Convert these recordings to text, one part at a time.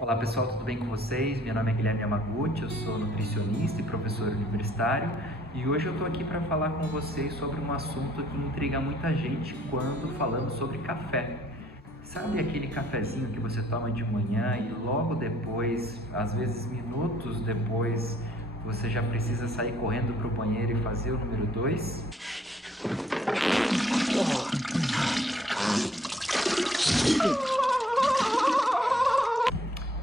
Olá pessoal, tudo bem com vocês? Meu nome é Guilherme Yamaguchi, eu sou nutricionista e professor universitário e hoje eu estou aqui para falar com vocês sobre um assunto que intriga muita gente quando falamos sobre café. Sabe aquele cafezinho que você toma de manhã e logo depois, às vezes minutos depois, você já precisa sair correndo para o banheiro e fazer o número 2?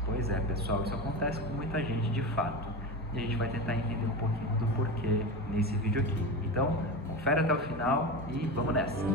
Pois é, pessoal, isso acontece com muita gente de fato. E a gente vai tentar entender um pouquinho do porquê nesse vídeo aqui. Então, confere até o final e vamos nessa!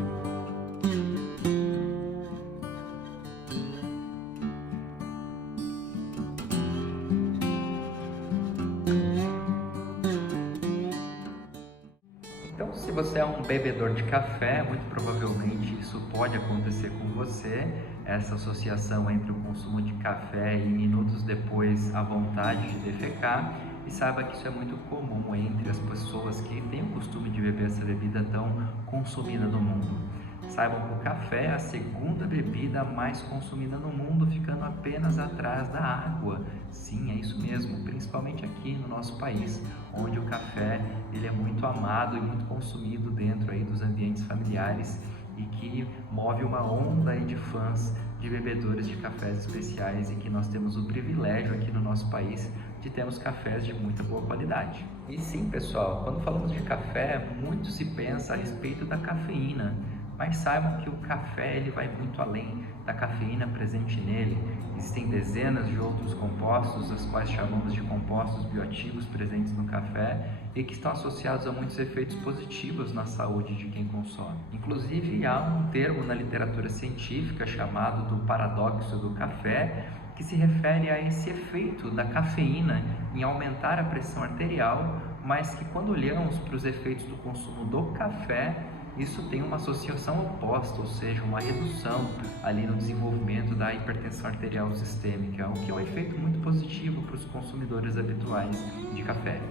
Então, se você é um bebedor de café, muito provavelmente isso pode acontecer com você, essa associação entre o consumo de café e minutos depois a vontade de defecar, e saiba que isso é muito comum entre as pessoas que têm o costume de beber essa bebida tão consumida no mundo. Saibam que o café é a segunda bebida mais consumida no mundo, ficando apenas atrás da água. Sim, é isso mesmo, principalmente aqui no nosso país, onde o café ele é muito amado e muito consumido dentro aí dos ambientes familiares e que move uma onda aí de fãs de bebedores de cafés especiais e que nós temos o privilégio aqui no nosso país de termos cafés de muita boa qualidade. E sim, pessoal, quando falamos de café, muito se pensa a respeito da cafeína. Mas saibam que o café ele vai muito além da cafeína presente nele. Existem dezenas de outros compostos, os quais chamamos de compostos bioativos presentes no café e que estão associados a muitos efeitos positivos na saúde de quem consome. Inclusive, há um termo na literatura científica chamado do paradoxo do café, que se refere a esse efeito da cafeína em aumentar a pressão arterial, mas que quando olhamos para os efeitos do consumo do café, isso tem uma associação oposta, ou seja, uma redução ali no desenvolvimento da hipertensão arterial sistêmica, o que é um efeito muito positivo para os consumidores habituais de café.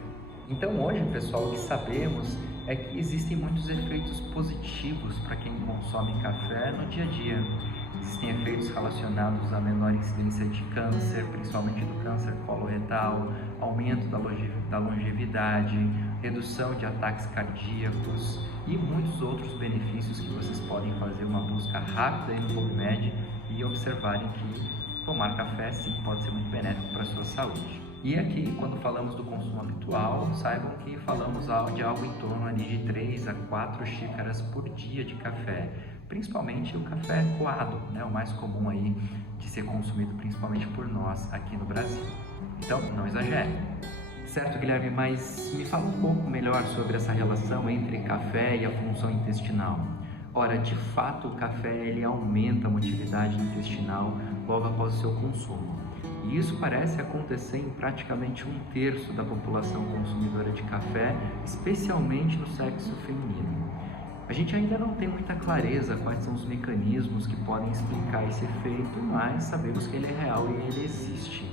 Então hoje, pessoal, o que sabemos é que existem muitos efeitos positivos para quem consome café no dia a dia. Existem efeitos relacionados à menor incidência de câncer, principalmente do câncer coloretal, aumento da longevidade, redução de ataques cardíacos e muitos outros benefícios que vocês podem fazer uma busca rápida aí no PubMed e observarem que tomar café sim pode ser muito benéfico para a sua saúde. E aqui, quando falamos do consumo habitual, saibam que falamos de algo em torno ali de 3 a 4 xícaras por dia de café, principalmente o café coado, né, o mais comum aí de ser consumido principalmente por nós aqui no Brasil. Então, não exagere. Certo, Guilherme, mas me fala um pouco melhor sobre essa relação entre café e a função intestinal. Ora, de fato, o café ele aumenta a motilidade intestinal logo após o seu consumo. E isso parece acontecer em praticamente 1/3 da população consumidora de café, especialmente no sexo feminino. A gente ainda não tem muita clareza quais são os mecanismos que podem explicar esse efeito, mas sabemos que ele é real e ele existe.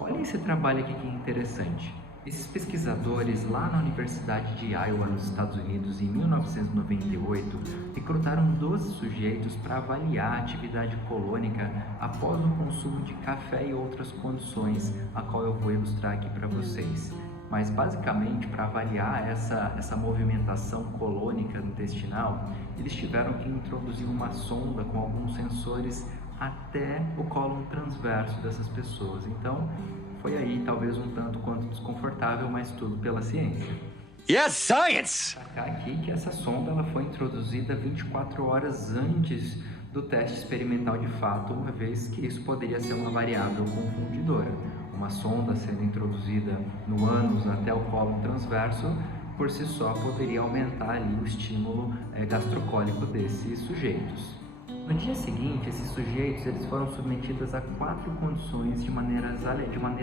Olha esse trabalho aqui que interessante. Esses pesquisadores lá na Universidade de Iowa, nos Estados Unidos, em 1998, recrutaram 12 sujeitos para avaliar a atividade colônica após o consumo de café e outras condições, a qual eu vou ilustrar aqui para vocês. Mas basicamente, para avaliar essa movimentação colônica intestinal, eles tiveram que introduzir uma sonda com alguns sensores até o cólon transverso dessas pessoas. Então, foi aí talvez um tanto quanto desconfortável, mas tudo pela ciência. Yes, science! Destacar aqui que essa sonda ela foi introduzida 24 horas antes do teste experimental de fato, uma vez que isso poderia ser uma variável confundidora. Uma sonda sendo introduzida no ânus até o cólon transverso, por si só poderia aumentar ali o estímulo gastrocólico desses sujeitos. No dia seguinte, esses sujeitos eles foram submetidos a 4 condições de maneira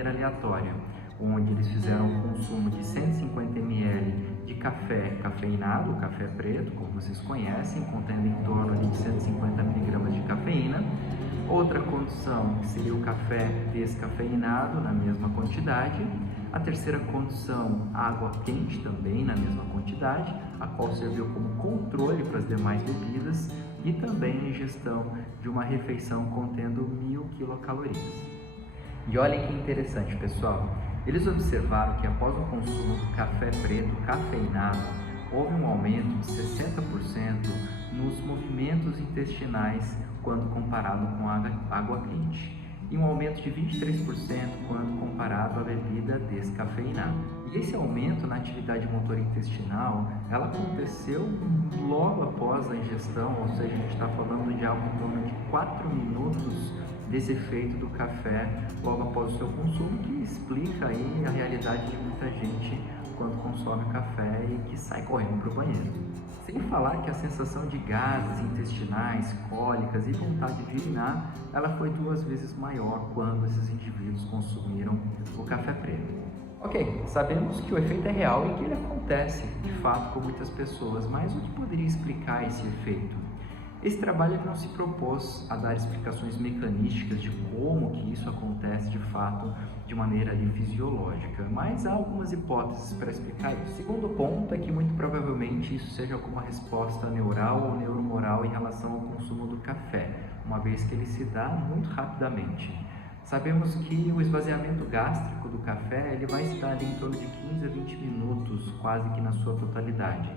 aleatória, onde eles fizeram o consumo de 150 ml de café cafeinado, café preto, como vocês conhecem, contendo em torno de 150 mg de cafeína. Outra condição que seria o café descafeinado, na mesma quantidade. A terceira condição, água quente também na mesma quantidade, a qual serviu como controle para as demais bebidas, e também a ingestão de uma refeição contendo 1000 quilocalorias. E olhem que interessante, pessoal. Eles observaram que após o consumo do café preto cafeinado, houve um aumento de 60% nos movimentos intestinais quando comparado com a água quente, e um aumento de 23% quando comparado à bebida descafeinada. E esse aumento na atividade motora intestinal, ela aconteceu logo após a ingestão, ou seja, a gente está falando de algo em torno de 4 minutos desse efeito do café logo após o seu consumo, que explica aí a realidade de muita gente quando consome o café e que sai correndo para o banheiro. Sem falar que a sensação de gases intestinais, cólicas e vontade de urinar, ela foi 2 vezes maior quando esses indivíduos consumiram o café preto. Ok, sabemos que o efeito é real e que ele acontece de fato com muitas pessoas, mas o que poderia explicar esse efeito? Esse trabalho não se propôs a dar explicações mecanísticas de como que isso acontece de fato de maneira fisiológica, mas há algumas hipóteses para explicar isso. O segundo ponto é que muito provavelmente isso seja alguma resposta neural ou neuromoral em relação ao consumo do café, uma vez que ele se dá muito rapidamente. Sabemos que o esvaziamento gástrico do café ele vai se dar ali em torno de 15 a 20 minutos, quase que na sua totalidade.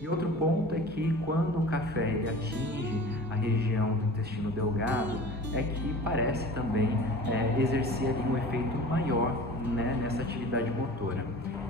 E outro ponto é que quando o café ele atinge a região do intestino delgado, é que parece também exercer ali um efeito maior, né, nessa atividade motora.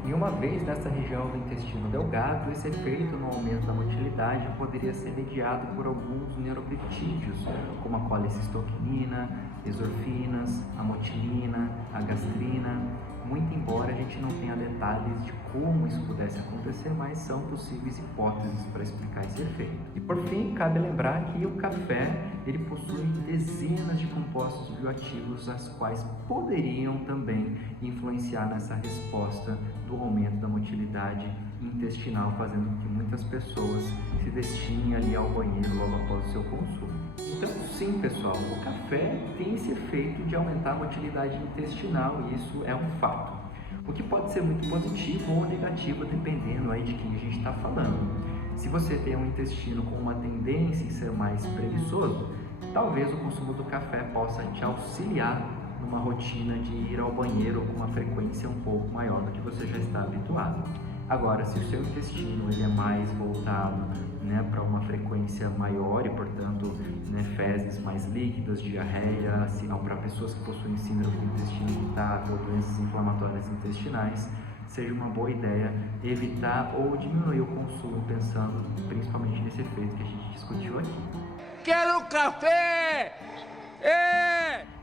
E uma vez nessa região do intestino delgado, esse efeito no aumento da motilidade poderia ser mediado por alguns neuropeptídeos, como a colecistoquinina, exorfinas, a motilina, a gastrina. Muito embora a gente não tenha detalhes de como isso pudesse acontecer, mas são possíveis hipóteses para explicar esse efeito. E por fim, cabe lembrar que o café ele possui dezenas de compostos bioativos, as quais poderiam também influenciar nessa resposta do aumento da motilidade intestinal, fazendo com que muitas pessoas se destinem ali ao banheiro logo após o seu consumo. Então, sim, pessoal, o café tem esse efeito de aumentar a motilidade intestinal e isso é um fato. O que pode ser muito positivo ou negativo dependendo aí de quem a gente está falando. Se você tem um intestino com uma tendência em ser mais preguiçoso, talvez o consumo do café possa te auxiliar numa rotina de ir ao banheiro com uma frequência um pouco maior do que você já está habituado. Agora, se o seu intestino ele é mais voltado, né, para uma frequência maior e, portanto, né, fezes mais líquidas, diarreia, sinal para pessoas que possuem síndrome do intestino irritável, doenças inflamatórias intestinais, seja uma boa ideia evitar ou diminuir o consumo, pensando principalmente nesse efeito que a gente discutiu aqui. Quero café!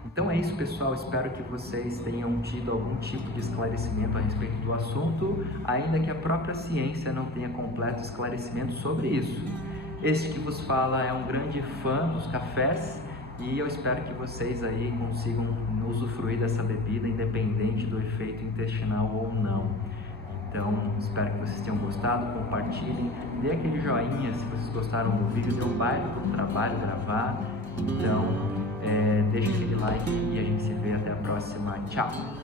Então é isso, pessoal, espero que vocês tenham tido algum tipo de esclarecimento a respeito do assunto, ainda que a própria ciência não tenha completo esclarecimento sobre isso. Este que vos fala é um grande fã dos cafés e eu espero que vocês aí consigam usufruir dessa bebida independente do efeito intestinal ou não. Então, espero que vocês tenham gostado, compartilhem, dê aquele joinha se vocês gostaram do vídeo, dê um baita do trabalho gravar. Então, deixa aquele like e a gente se vê até a próxima. Tchau!